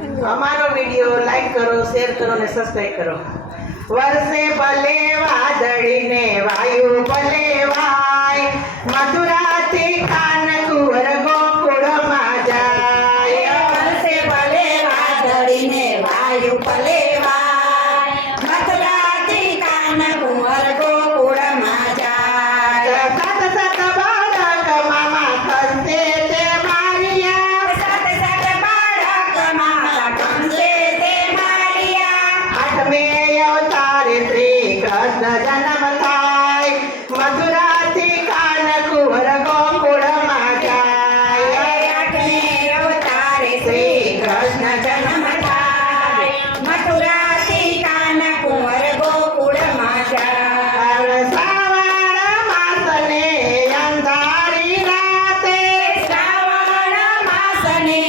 અમારો video like કરો, share કરો અને સબસ્ક્રાઇબ કરો. વર્ષે ભલે વાદળીને વાયુ ભલે વાય, મથુરાથી કાન કુંવર ગોકુળમાં જાય. વર્ષે ભલે વાદળીને વાયુ ભલે વાય, મથુરાથી કાન કુંવર ગોકુળમાં જાય. સાત સાત બાળક મામા ખસે તે મારિયા, સાત સાત બાળક મામા કંસે તે મારિયા. આઠમે અવતારે શ્રી કૃષ્ણ જન્મ થાય, મથુરાથી કાન કુંવર ગોકુળમાં જાય. આઠમે અવતારે શ્રી કૃષ્ણ જન્મ થાય, મથુરાથી કાન કુંવર ગોકુળમાં જાય. શ્રાવણ માસને અંધારી રાતે, શ્રાવણ માસને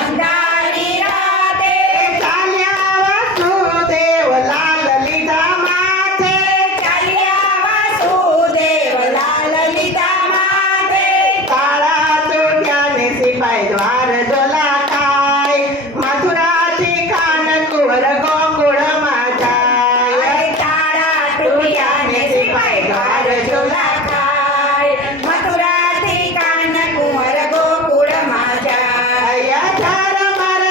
અંધારી રાતે, ચાલ્યા વસુદેવ લાલ લીધા માથે, ચાલ્યા વાસુદેવ લાલ લીધા માથે. તાળા તૂટ્યા ને સિપાઈ દ્વાર ઝોલા ખાય, મથુરાથી કાન કુંવર ગોકુળમાં જાય. તાળા તૂટ્યા ને સિપાઈ દ્વાર ઝોલા ખાય, મથુરાથી કાન કુંવર ગોકુળમાં જાય. ઝરમર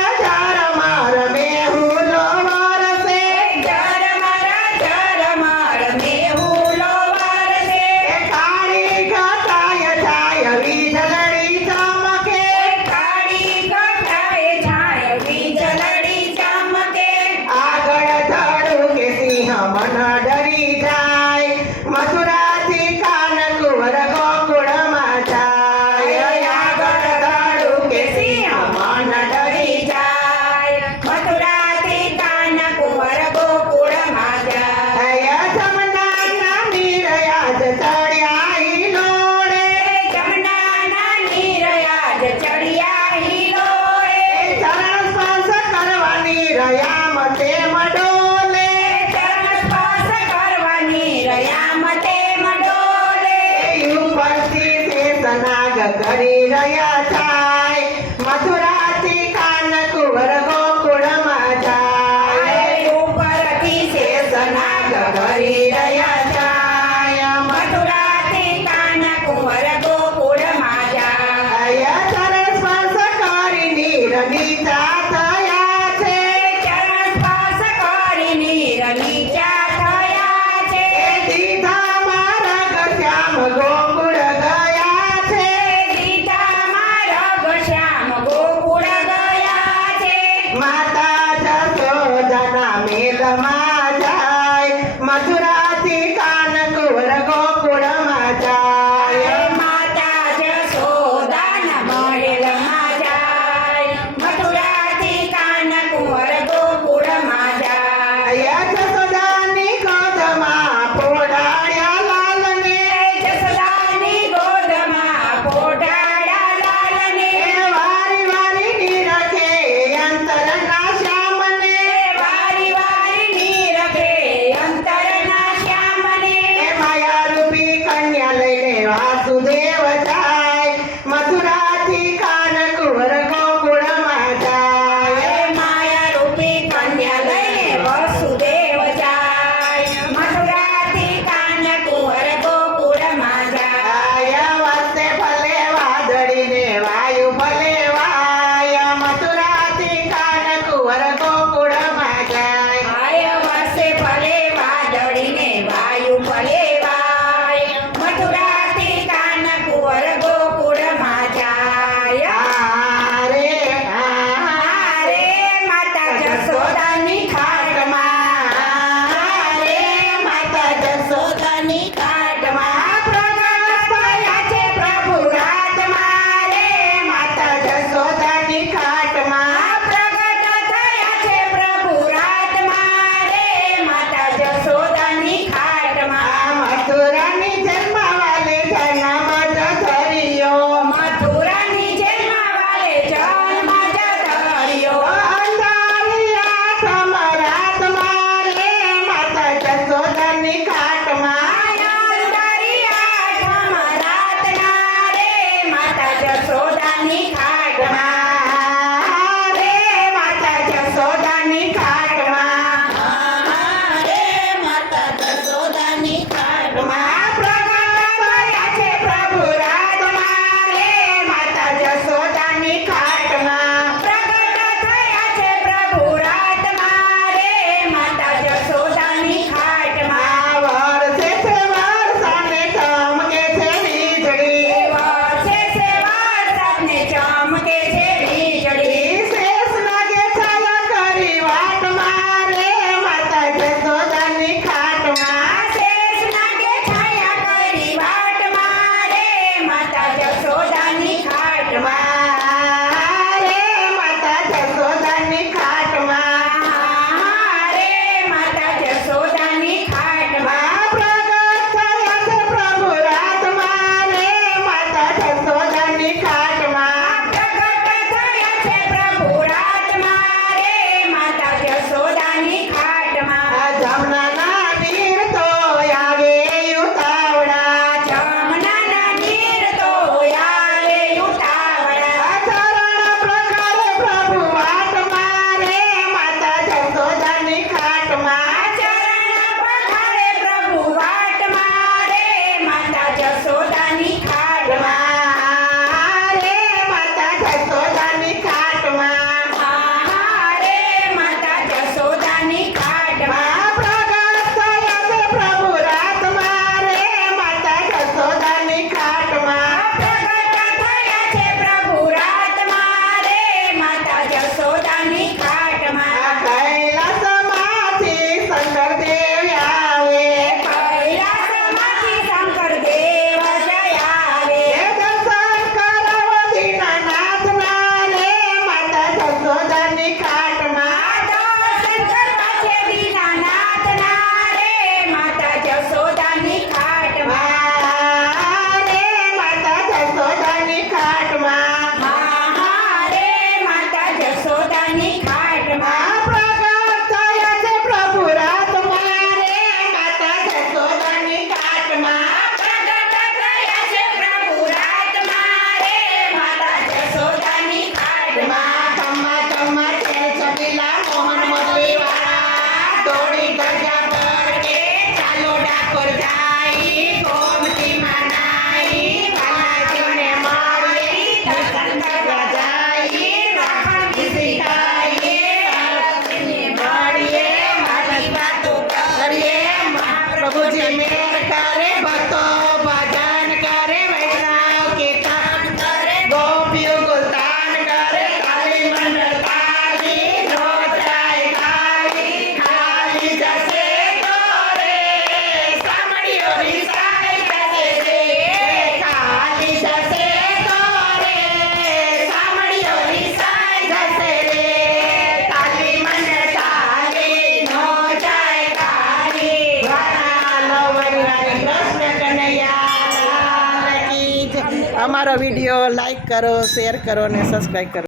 મેહુલો વરસે, ઝરમર મેહુલો વરસે, કાળી ઘટાય છાય વીજળી ચમકે, કાળી ઘટાએ છાય વીજળી ચમકે. આગળ ધડુકે સિંહ મન ડરી જાય, મથુરાથી કાન કુંવર ગોકુળમાં જાય. આગળ ધડુકે સિંહ મન ડરી જાય, મથુરાથી કાન કુંવર ગોકુળમાં જાય. જમનાના નીરયાજ ચડ્યા હિલોળે, જમનાના નીરયાજ ચડિયા હિલોળે, ચરણ સ્પર્શ કરવાની રયામ તેમ ડોલે, ચરણ સ્પર્શ કરવાની રયામ તેમ ડોલે. ઉપરથી શેષનાગ કરી રહ્યા થાય, મથુરાથી કાન કુંવર ગોકુળમાં જાય. ઉપરથી શેષનાગ કરી રહ્યા જાય, મથુરાથી કાન કુંવર ગોકુળમાં જાય. ચરણ સ્પર્શ કરી નીર નીચા થયા છે, ચરણ સ્પર્શ કરી નીર નીચા થયા છે. દીધા મારા શ્યામ ગોકુળ ગયા છે, સીતા માર્ગ શ્યામ ગોકુળ ગયા છે. માતા જશોદાના મેલમાં જાય, મથુરાથી કાન કુંવર ગોકુળમાં જાય. માતા જશોદાના મહેલમાં જાય, મથુરાથી કાન કુંવર ગોકુળમાં જાય. જશોદાની ગોદમાં પોઢાડ્યા લાલને, જસોદાની ગોદમાં પોઢાડ્યા લાલને, વારી વારી નિરખે અંતરના અમારો વિડીયો લાઈક કરો, શેર કરો અને સબસ્ક્રાઈબ કરો.